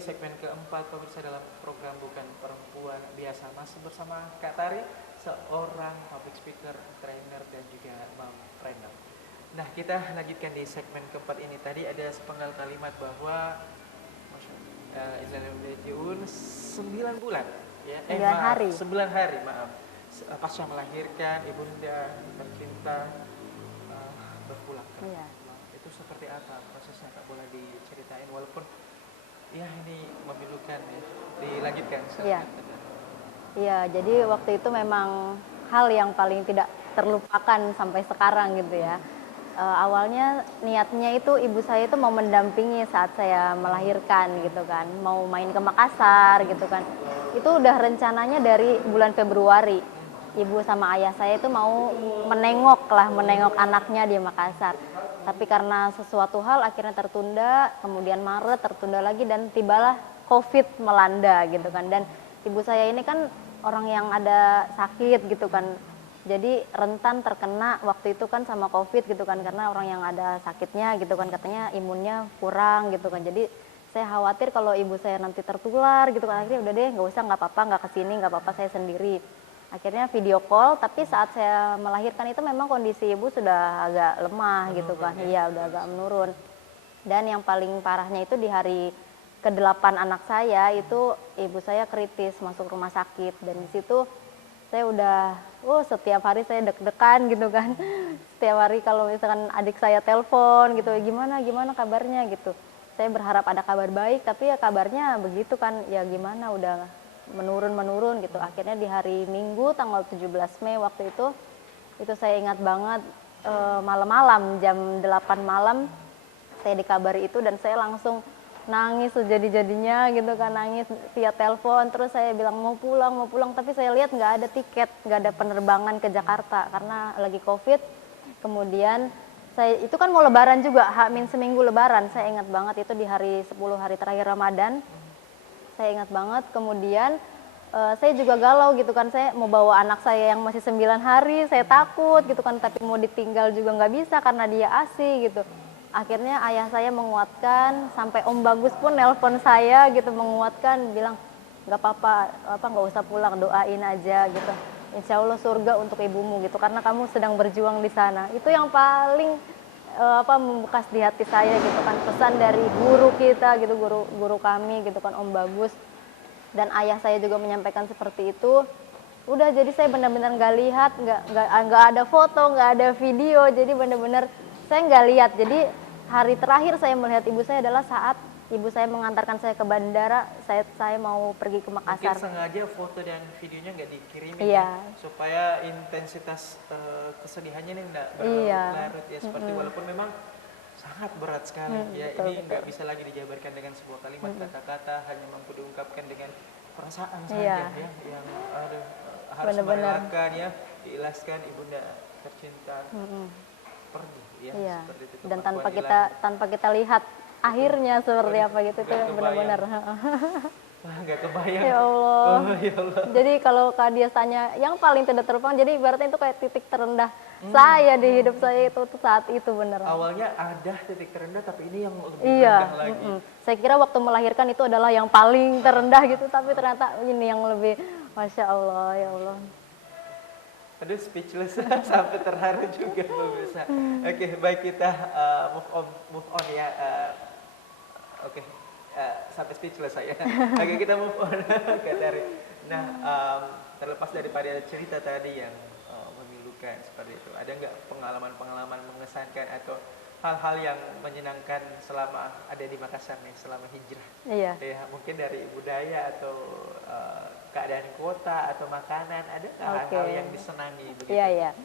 di segmen keempat pemirsa dalam program Bukan Perempuan Biasa. Masih bersama Kak Tari, seorang public speaker, trainer dan juga mompreneur. Nah, kita lanjutkan di segmen keempat ini. Tadi ada sepenggal kalimat bahwa Innalillahi 9 bulan ya. 9 hari, maaf. Pasca melahirkan, ibunda tercinta berpulang ke rumah. Itu seperti apa prosesnya, Kak? Boleh diceritain walaupun ya ini memilukan ya. Dilanjutkan. Iya, jadi waktu itu memang hal yang paling tidak terlupakan sampai sekarang gitu ya. Awalnya niatnya itu ibu saya itu mau mendampingi saat saya melahirkan gitu kan, mau main ke Makassar gitu kan. Itu udah rencananya dari bulan Februari. Ibu sama ayah saya itu mau menengok anaknya di Makassar. Tapi karena sesuatu hal akhirnya tertunda, kemudian Maret tertunda lagi dan tibalah COVID melanda gitu kan. Dan ibu saya ini kan orang yang ada sakit gitu kan. Jadi rentan terkena waktu itu kan sama COVID gitu kan, karena orang yang ada sakitnya gitu kan, katanya imunnya kurang gitu kan. Jadi saya khawatir kalau ibu saya nanti tertular gitu kan. Akhirnya udah deh, nggak usah, nggak apa-apa, nggak kesini, nggak apa-apa, saya sendiri. Akhirnya video call, tapi saat saya melahirkan itu memang kondisi ibu sudah agak lemah gitu kan. Iya, udah agak menurun. Dan yang paling parahnya itu di hari ke-8 anak saya itu ibu saya kritis masuk rumah sakit, dan di situ saya udah setiap hari saya deg-degan gitu kan. Setiap hari kalau misalkan adik saya telepon gitu, gimana kabarnya gitu. Saya berharap ada kabar baik, tapi ya kabarnya begitu kan, ya gimana, udah menurun gitu. Akhirnya di hari Minggu tanggal 17 Mei waktu itu saya ingat banget, malam-malam jam 8 malam saya dikabari itu, dan saya langsung nangis sejadi-jadinya gitu kan, nangis via telepon. Terus saya bilang mau pulang, tapi saya lihat nggak ada tiket, nggak ada penerbangan ke Jakarta karena lagi COVID. Kemudian saya itu kan mau lebaran juga, H-min seminggu lebaran, saya ingat banget itu di hari 10 hari terakhir Ramadan, saya ingat banget. Kemudian saya juga galau gitu kan, saya mau bawa anak saya yang masih 9 hari, saya takut gitu kan, tapi mau ditinggal juga nggak bisa karena dia ASI gitu. Akhirnya ayah saya menguatkan, sampai Om Bagus pun nelpon saya gitu, menguatkan, bilang nggak apa-apa, nggak usah pulang, doain aja gitu. Insya Allah surga untuk ibumu gitu, karena kamu sedang berjuang di sana. Itu yang paling membekas di hati saya gitu kan, pesan dari guru kita gitu, guru kami gitu kan, Om Bagus. Dan ayah saya juga menyampaikan seperti itu. Udah, jadi saya benar-benar nggak lihat, nggak ada foto, nggak ada video, jadi benar-benar saya nggak lihat. Jadi hari terakhir saya melihat ibu saya adalah saat ibu saya mengantarkan saya ke bandara, saya mau pergi ke Makassar. Mungkin sengaja foto dan videonya nggak dikirimin ya, supaya intensitas kesedihannya ini nggak berlarut ya, seperti walaupun memang sangat berat sekali ya. Betul, ini nggak bisa lagi dijabarkan dengan sebuah kalimat, kata-kata, hanya mampu diungkapkan dengan perasaan saja ya, yang harus merelakan ya, diikhlaskan ibunda tercinta pergi ya, seperti itu. Dan tanpa kita lihat akhirnya seperti apa gitu, itu benar-benar nggak kebayang. Ya Allah. Ya Allah. Jadi kalau Kak Dias tanya yang paling tidak terlupakan, jadi ibaratnya itu kayak titik terendah saya di hidup saya itu saat itu, benar. Awalnya ada titik terendah, tapi ini yang lebih rendah lagi. Saya kira waktu melahirkan itu adalah yang paling terendah gitu, tapi ternyata ini yang lebih, Masya Allah, ya Allah. Aduh, speechless sampai terharu juga pemirsa. Oke, baik, kita move on ya. Oke, sampai speechless saya. Oke, kita move on Kak Tari. Nah, terlepas daripada cerita tadi yang memilukan seperti itu, ada nggak pengalaman-pengalaman mengesankan atau hal-hal yang menyenangkan selama ada di Makassar nih, selama hijrah? Iya. Ya, mungkin dari budaya atau keadaan kota atau makanan, ada hal-hal yang disenangi begitu? Iya.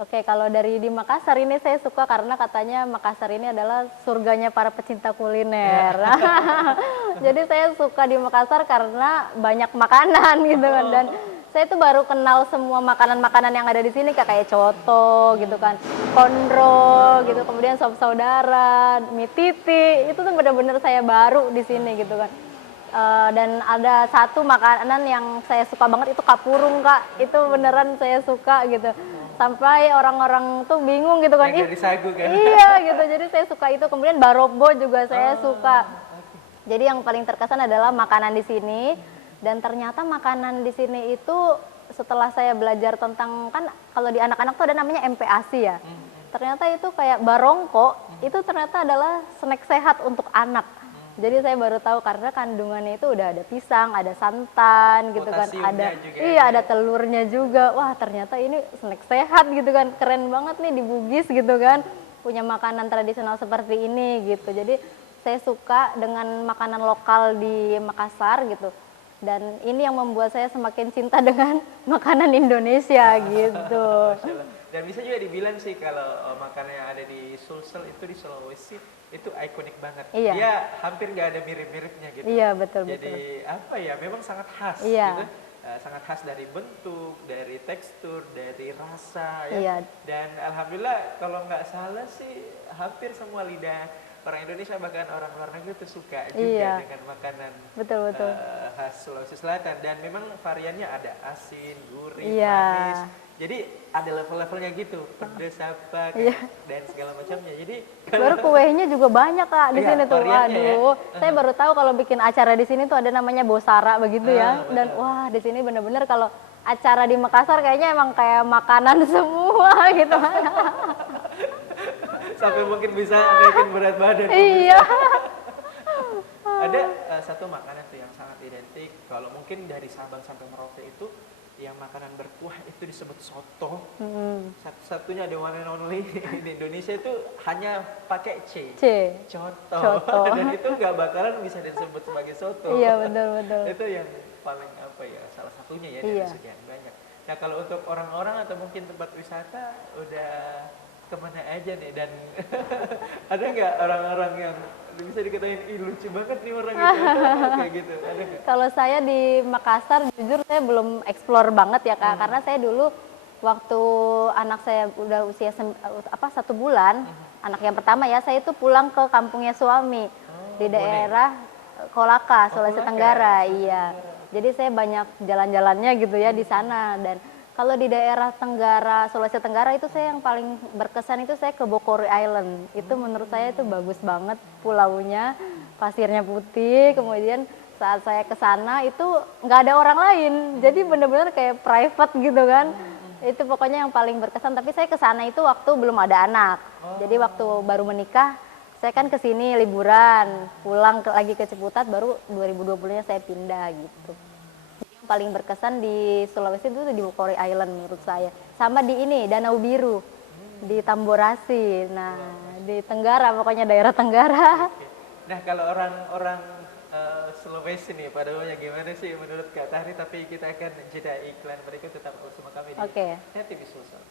Oke, kalau dari di Makassar ini saya suka karena katanya Makassar ini adalah surganya para pecinta kuliner. Jadi saya suka di Makassar karena banyak makanan gitu kan, dan saya tuh baru kenal semua makanan-makanan yang ada di sini, kayak coto gitu kan, kondro gitu, kemudian sop saudara, mie titi, itu tuh benar-benar saya baru di sini gitu kan. Dan ada satu makanan yang saya suka banget, itu kapurung, Kak. Itu beneran saya suka gitu. Sampai orang-orang tuh bingung gitu kan. Yang dari sagu kan? Iya gitu, jadi saya suka itu. Kemudian barobo juga saya suka. Jadi yang paling terkesan adalah makanan di sini, dan ternyata makanan di sini itu setelah saya belajar tentang, kan kalau di anak-anak tuh ada namanya MPASI ya. Ternyata itu kayak barongko, itu ternyata adalah snack sehat untuk anak. Jadi saya baru tahu karena kandungannya itu udah ada pisang, ada santan gitu kan, Potasiumnya ada juga iya ya. ada telurnya juga. Wah, ternyata ini snack sehat gitu kan. Keren banget nih di Bugis gitu kan. Punya makanan tradisional seperti ini gitu. Jadi saya suka dengan makanan lokal di Makassar gitu. Dan ini yang membuat saya semakin cinta dengan makanan Indonesia gitu. Masya Allah. Dan bisa juga dibilang sih kalau makanan yang ada di Sulsel itu di Sulawesi itu ikonik banget. Iya. Dia hampir nggak ada mirip-miripnya gitu. Iya, betul. Jadi apa ya? Memang sangat khas Iya. gitu. Sangat khas dari bentuk, dari tekstur, dari rasa ya. Iya. Dan alhamdulillah kalau nggak salah sih hampir semua lidah orang Indonesia bahkan orang luar negeri itu suka juga Iya. dengan makanan Betul. khas Sulawesi Selatan. Dan memang variannya ada asin, gurih, Iya. manis. Jadi ada level-levelnya gitu, pedas apa Iya. dan segala macamnya. Jadi Baru kuenya juga banyak Kak di Iya, sini tuh. variannya ya. Waduh, saya baru tahu kalau bikin acara di sini tuh ada namanya Bosara begitu ya. Betul. Dan wah, di sini bener-bener kalau acara di Makassar kayaknya emang kayak makanan semua gitu. sampai mungkin bisa naikin berat badan. Iya. Ada satu makanan tuh yang sangat identik. Kalau mungkin dari Sabang sampai Merauke itu yang makanan berkuah itu disebut soto. Satu-satunya the one and only di Indonesia itu hanya pakai C. C. Coto. Coto. Dan itu nggak bakalan bisa disebut sebagai soto. Iya, betul. Itu yang paling apa ya, salah satunya ya Iya. dari sekian banyak. Nah kalau untuk orang-orang atau mungkin tempat wisata udah kemana aja nih, dan ada nggak orang-orang yang bisa dikatain ih lucu banget nih orang itu kayak gitu, ada nggak? Kalau saya di Makassar jujur saya belum explore banget ya Kak, karena saya dulu waktu anak saya udah usia 1 bulan, anak yang pertama ya, saya itu pulang ke kampungnya suami di daerah Kolaka, Sulawesi Kolaka, Tenggara, iya. Jadi saya banyak jalan-jalannya gitu ya di sana. Dan kalau di daerah Tenggara, Sulawesi Tenggara itu saya yang paling berkesan itu saya ke Bokori Island. Itu menurut saya itu bagus banget pulaunya, pasirnya putih, kemudian saat saya ke sana itu nggak ada orang lain, jadi bener-bener kayak private gitu kan. Itu pokoknya yang paling berkesan. Tapi saya ke sana itu waktu belum ada anak, jadi waktu baru menikah saya kan ke sini liburan, pulang lagi ke Ciputat, baru 2020-nya saya pindah gitu. Yang paling berkesan di Sulawesi itu di Bokori Island menurut saya, sama di ini Danau Biru di Tamborasi. Nah di Tenggara, pokoknya daerah Tenggara. Nah kalau orang-orang Sulawesi nih pada umumnya gimana sih menurut Kak Tahri? Tapi kita akan jeda iklan berikut, tetap bersama kami di Oke. Net TV Sulsel.